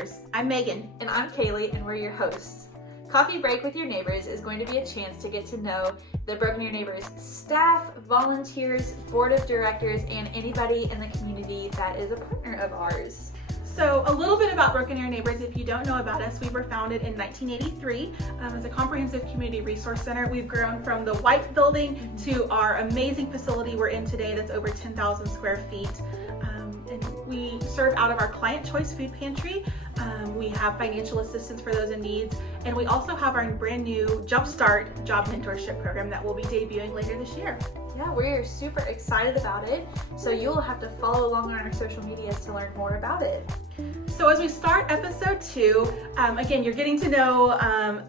Neighbors. I'm Megan. And I'm Kayleigh, and we're your hosts. Coffee Break with Your Neighbors is going to be a chance to get to know the Broken Arrow Neighbors staff, volunteers, board of directors, and anybody in the community that is a partner of ours. So a little bit about Broken Arrow Neighbors. If you don't know about us, we were founded in 1983 as a comprehensive community resource center. We've grown from the white building to our amazing facility we're in today that's over 10,000 square feet. And we serve out of our Client Choice Food Pantry. We have financial assistance for those in needs. And we also have our brand new Jumpstart Job Mentorship Program that will be debuting later this year. Yeah, we're super excited about it. So you'll have to follow along on our social medias to learn more about it. So as we start episode 2, again, you're getting to know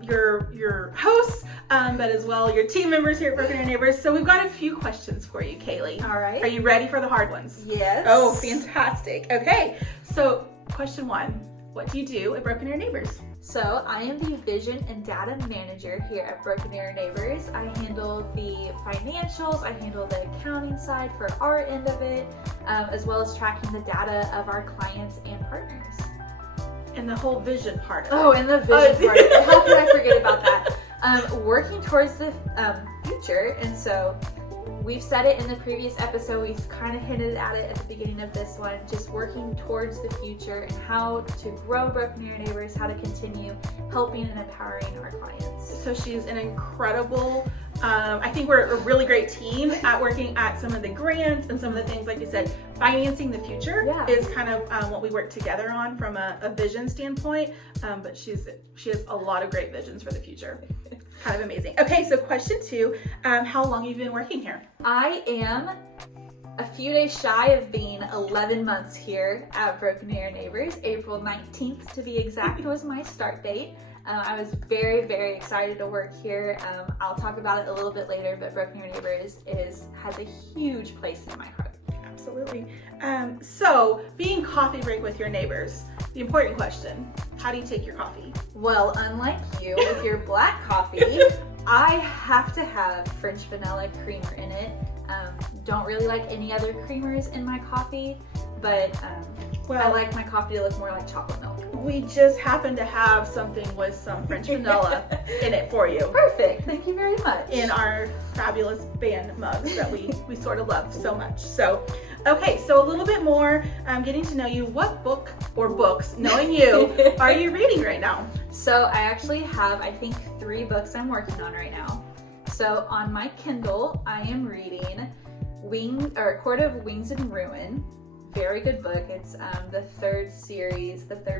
your hosts, but as well your team members here at Broken Arrow Neighbors. So we've got a few questions for you, Kayleigh. All right. Are you ready for the hard ones? Yes. Oh, fantastic. Okay, so question 1, what do you do at Broken Arrow Neighbors? So I am the Vision and Data Manager here at Broken Arrow Neighbors. I handle the financials, I handle the accounting side for our end of it, as well as tracking the data of our clients and partners. And the whole vision part of it. Oh, and the vision part of it. How could I forget about that? Working towards the future, and so we've said it in the previous episode, we kind of hinted at it at the beginning of this one, just working towards the future and how to grow Broken Arrow Neighbors, how to continue helping and empowering our clients. So she's an incredible, I think we're a really great team at working at some of the grants and some of the things, like you said, financing the future is kind of what we work together on from a vision standpoint, but she has a lot of great visions for the future. Kind of amazing. Okay, so question 2, how long have you been working here? I am a few days shy of being 11 months here at Broken Arrow Neighbors. April 19th to be exact was my start date. I was very, very excited to work here. I'll talk about it a little bit later, but Broken Arrow Neighbors has a huge place in my heart. Absolutely. So being Coffee Break with Your Neighbors, the important question, how do you take your coffee? Well, unlike you with your black coffee, I have to have French vanilla creamer in it. Don't really like any other creamers in my coffee, but I like my coffee to look more like chocolate milk. We just happen to have something with some French vanilla in it for you. Perfect. Thank you very much. In our fabulous band mugs that we sort of love so much. So, okay, so a little bit more getting to know you. What book or books, knowing you, are you reading right now? So I actually have, I think, 3 books I'm working on right now. So on my Kindle, I am reading Court of Wings and Ruin. Very good book. It's the third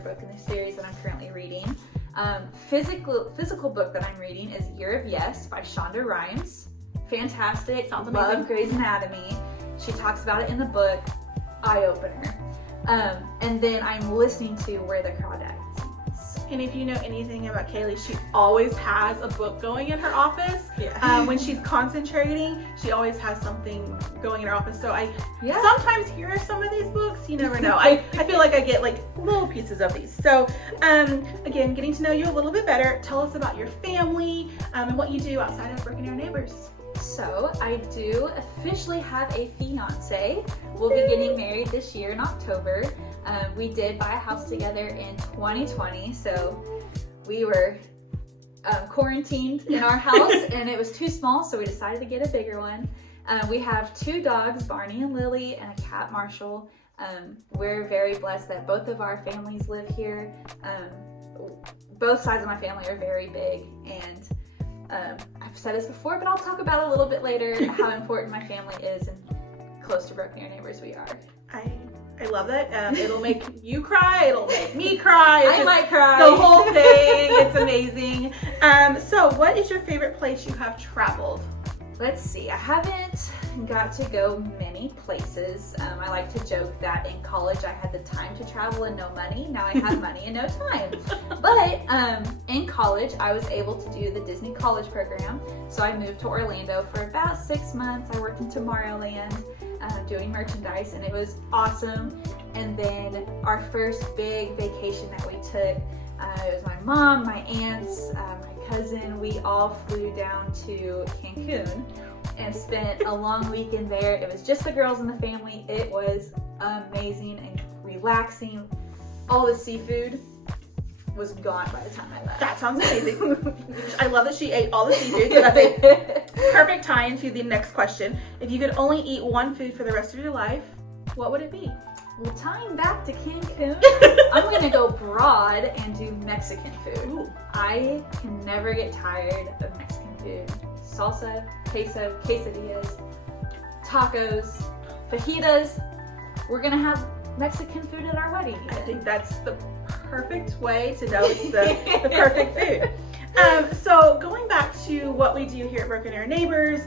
book in the series that I'm currently reading. Physical book that I'm reading is Year of Yes by Shonda Rhimes. Fantastic. Sounds amazing. Love Grey's Anatomy. She talks about it in the book. Eye-opener. And then I'm listening to Where the Crawdads Sings. And if you know anything about Kayleigh, she always has a book going in her office. Yeah. When she's concentrating, she always has something going in her office. So I sometimes hear some of these books. You never know. I feel like I get like little pieces of these. So again, getting to know you a little bit better. Tell us about your family and what you do outside of Broken Arrow Neighbors. So I do officially have a fiance. We'll be getting married this year in October. We did buy a house together in 2020, so we were quarantined in our house and it was too small, so we decided to get a bigger one. We have 2 dogs, Barney and Lily, and a cat, Marshall. We're very blessed that both of our families live here. Both sides of my family are very big, and I've said this before, but I'll talk about it a little bit later, how important my family is and close to Broken Arrow Neighbors we are. I love that. It'll make you cry. It'll make me cry. I might cry. The whole thing. It's amazing. So what is your favorite place you have traveled? Let's see. I haven't got to go many places. I like to joke that in college I had the time to travel and no money. Now I have money and no time. But in college I was able to do the Disney College program. So I moved to Orlando for about 6 months. I worked in Tomorrowland doing merchandise, and it was awesome. And then our first big vacation that we took, it was my mom, my aunts, my cousin. We all flew down to Cancun and spent a long weekend there. It was just the girls in the family. It was amazing and relaxing. All the seafood, was gone by the time I left. That sounds amazing. I love that she ate all the seafood, so that's a perfect tie into the next question. If you could only eat one food for the rest of your life, what would it be? Well, tying back to Cancun, I'm gonna go broad and do Mexican food. Ooh. I can never get tired of Mexican food. Salsa, queso, quesadillas, tacos, fajitas. We're gonna have Mexican food at our wedding. I think that's the perfect way to know it's the perfect food. So going back to what we do here at Broken Arrow Neighbors,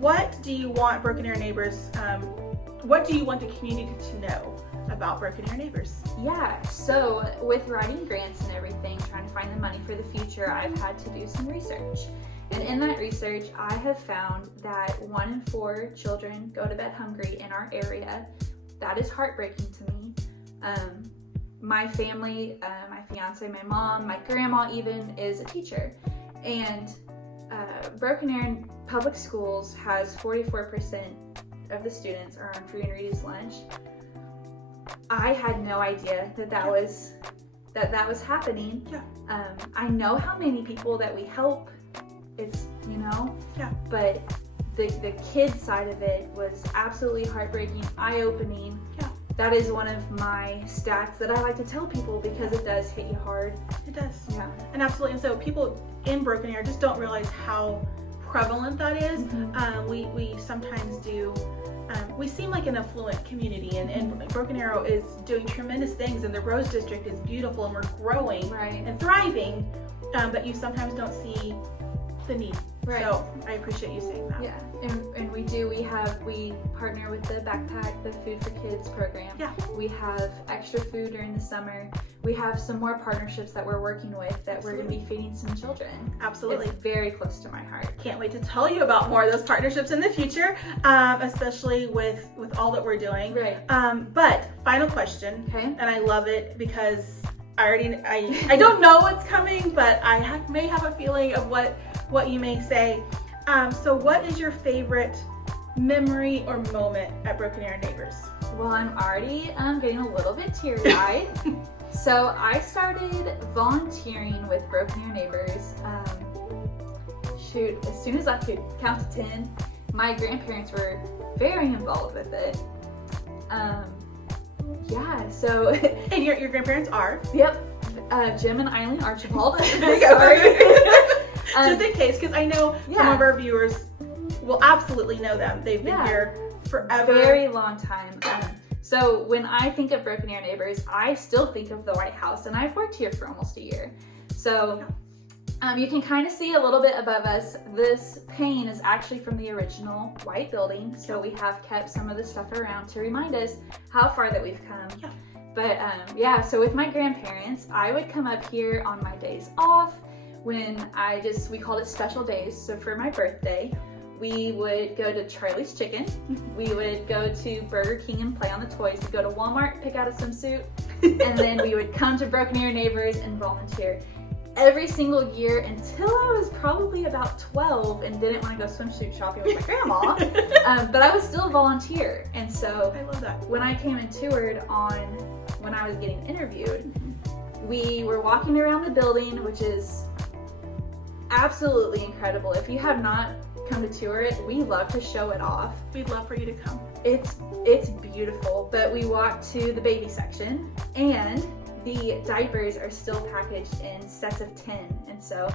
what do you want Broken Arrow Neighbors, what do you want the community to know about Broken Arrow Neighbors? Yeah, so with writing grants and everything, trying to find the money for the future, I've had to do some research. And in that research, I have found that 1 in 4 children go to bed hungry in our area. That is heartbreaking to me. My family, my fiance, my mom, my grandma even is a teacher. And Broken Arrow Public Schools has 44% of the students are on free and reduced lunch. I had no idea that was happening. Yeah. I know how many people that we help. It's, Yeah. But the kid side of it was absolutely heartbreaking, eye-opening. Yeah. That is one of my stats that I like to tell people because it does hit you hard. It does. Yeah. And absolutely. And so people in Broken Arrow just don't realize how prevalent that is. Mm-hmm. We sometimes do. We seem like an affluent community, and Broken Arrow is doing tremendous things, and the Rose District is beautiful, and we're growing Right. and thriving, but you sometimes don't see the need. Right. So I appreciate you saying that. Yeah, and we partner with the Backpack, the Food for Kids program. Yeah. We have extra food during the summer. We have some more partnerships that we're working with that we're going to be feeding some children. Absolutely. It's very close to my heart. Can't wait to tell you about more of those partnerships in the future, especially with all that we're doing. Right. But final question, Okay. and I love it because I don't know what's coming, but I may have a feeling of what you may say. So what is your favorite memory or moment at Broken Arrow Neighbors? Well, I'm already getting a little bit teary-eyed. So I started volunteering with Broken Arrow Neighbors, as soon as I could count to 10. My grandparents were very involved with it. Yeah, so... And your grandparents are? Yep, Jim and Eileen Archibald. Sorry. Just in case, because I know some Yeah. of our viewers will absolutely know them. They've been Yeah. here forever. Very long time. So when I think of Broken Arrow Neighbors, I still think of the White House, and I've worked here for almost a year. So you can kind of see a little bit above us. This pane is actually from the original white building, so we have kept some of the stuff around to remind us how far that we've come. Yeah. But yeah, so with my grandparents, I would come up here on my days off when we called it special days. So for my birthday, we would go to Charlie's Chicken. We would go to Burger King and play on the toys. We'd go to Walmart, pick out a swimsuit, and then we would come to Broken Arrow Neighbors and volunteer every single year until I was probably about 12 and didn't want to go swimsuit shopping with my grandma. But I would still volunteer. And so I love that. when I came and toured when I was getting interviewed, we were walking around the building, which is absolutely incredible. If you have not come to tour it, we love to show it off. We'd love for you to come. It's beautiful, but we walked to the baby section, and the diapers are still packaged in sets of 10. And so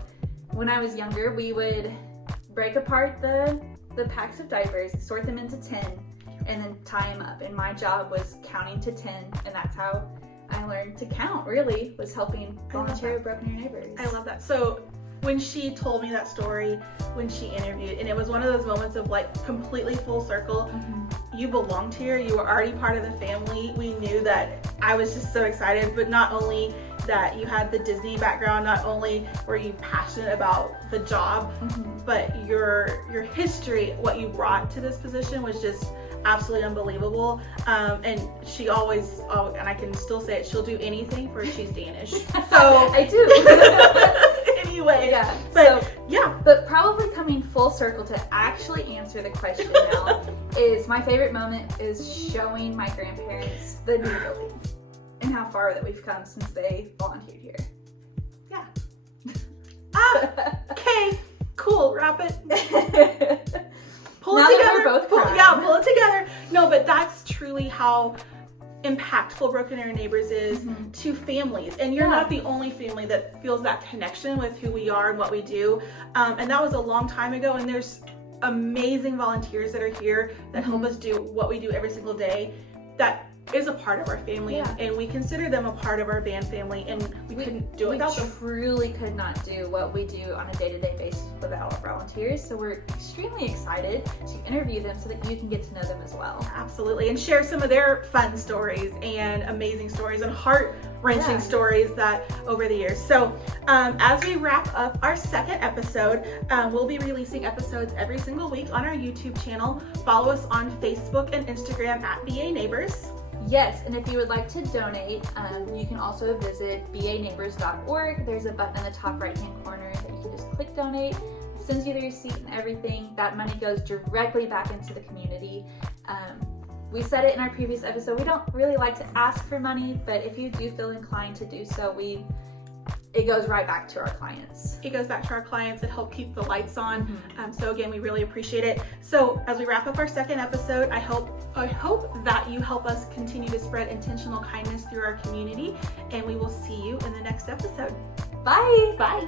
when I was younger, we would break apart the packs of diapers, sort them into 10, and then tie them up. And my job was counting to 10, and that's how I learned to count, really, was helping volunteer with Broken Arrow Neighbors. I love that. So when she told me that story, when she interviewed, and it was one of those moments of like completely full circle, you belonged here, you were already part of the family. We knew that. I was just so excited, but not only that you had the Disney background, not only were you passionate about the job, but your history, what you brought to this position was just absolutely unbelievable. And she always, and I can still say it, she'll do anything for she's Danish. So I do. Anyway, Yeah. but So, yeah. But probably coming full circle to actually answer the question now is my favorite moment is showing my grandparents the new building and how far that we've come since they volunteered here. Okay, cool, wrap it. Pull Now it that together. we're both crying. Yeah, pull it together. No, but that's truly how impactful Broken Arrow Neighbors is to families. And you're not the only family that feels that connection with who we are and what we do. And that was a long time ago, and there's amazing volunteers that are here that help us do what we do every single day that is a part of our family, and we consider them a part of our band family, and we couldn't do it without them. We truly could not do what we do on a day-to-day basis without our volunteers, so we're extremely excited to interview them so that you can get to know them as well. Absolutely, and share some of their fun stories and amazing stories and heart-wrenching stories that over the years. So as we wrap up our second episode, we'll be releasing episodes every single week on our YouTube channel. Follow us on Facebook and Instagram at BA Neighbors. Yes, and if you would like to donate, you can also visit baneighbors.org. There's a button in the top right-hand corner that you can just click donate. It sends you the receipt and everything. That money goes directly back into the community. We said it in our previous episode, we don't really like to ask for money, but if you do feel inclined to do so, it goes right back to our clients. It goes back to our clients that help keep the lights on. So again, we really appreciate it. So as we wrap up our second episode, I hope that you help us continue to spread intentional kindness through our community, and we will see you in the next episode. Bye. Bye.